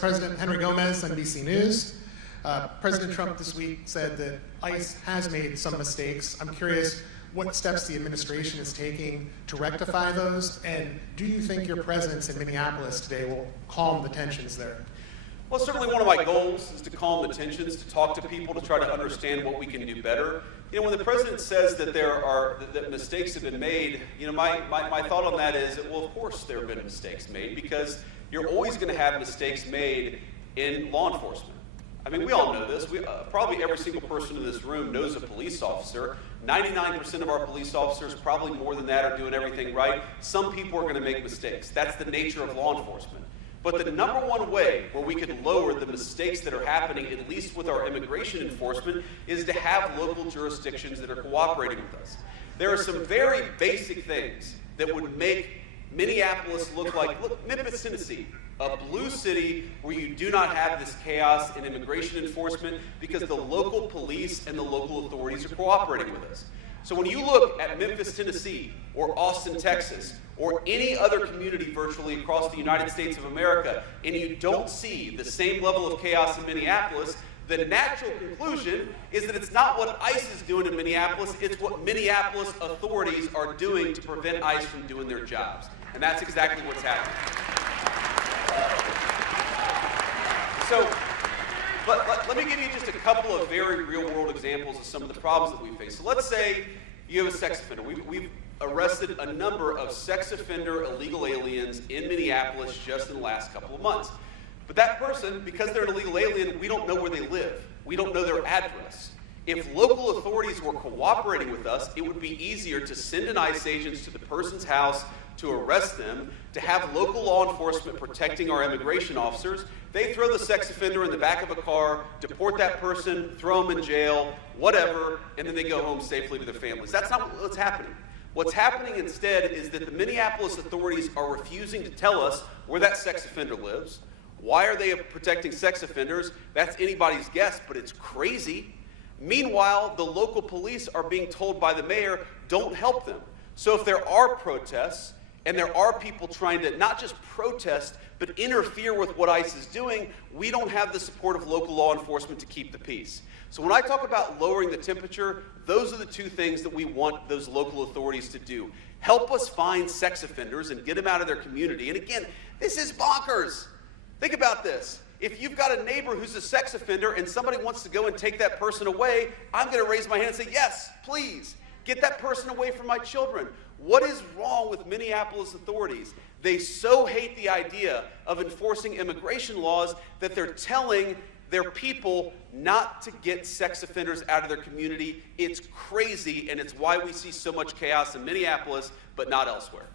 President Henry Gomez, NBC News. President Trump this week said that ICE has made some mistakes. I'm curious what steps the administration is taking to rectify those, and do you think your presence in Minneapolis today will calm the tensions there? Well, certainly one of my goals is to calm the tensions, to talk to people, to try to understand what we can do better. You know, when the president says that that mistakes have been made, you know, my thought on that is that, well, of course there have been mistakes made, because you're always going to have mistakes made in law enforcement. I mean, we all know this. Probably every single person in this room knows a police officer. 99% of our police officers, probably more than that, are doing everything right. Some people are going to make mistakes. That's the nature of law enforcement. But the number one way where we can lower the mistakes that are happening, at least with our immigration enforcement, is to have local jurisdictions that are cooperating with us. There are some very basic things that would make Minneapolis look Memphis, Tennessee, a blue city where you do not have this chaos in immigration enforcement because the local police and the local authorities are cooperating with us. So when you look at Memphis, Tennessee, or Austin, Texas, or any other community virtually across the United States of America, and you don't see the same level of chaos in Minneapolis, the natural conclusion is that it's not what ICE is doing in Minneapolis, it's what Minneapolis authorities are doing to prevent ICE from doing their jobs. And that's exactly what's happening. So, let me give you just a couple of very real-world examples of some of the problems that we face. So let's say you have a sex offender. We've arrested a number of sex offender illegal aliens in Minneapolis just in the last couple of months. But that person, because they're an illegal alien, we don't know where they live. We don't know their address. If local authorities were cooperating with us, it would be easier to send an ICE agent to the person's house to arrest them, to have local law enforcement protecting our immigration officers. They throw the sex offender in the back of a car, deport that person, throw them in jail, whatever, and then they go home safely to their families. That's not what's happening. What's happening instead is that the Minneapolis authorities are refusing to tell us where that sex offender lives. Why are they protecting sex offenders? That's anybody's guess, but it's crazy. Meanwhile, the local police are being told by the mayor, don't help them. So if there are protests, and there are people trying to not just protest, but interfere with what ICE is doing, we don't have the support of local law enforcement to keep the peace. So when I talk about lowering the temperature, those are the two things that we want those local authorities to do. Help us find sex offenders and get them out of their community. And again, this is bonkers. Think about this. If you've got a neighbor who's a sex offender and somebody wants to go and take that person away, I'm going to raise my hand and say, yes, please, get that person away from my children. What is wrong with Minneapolis authorities? They so hate the idea of enforcing immigration laws that they're telling their people not to get sex offenders out of their community. It's crazy, and it's why we see so much chaos in Minneapolis, but not elsewhere.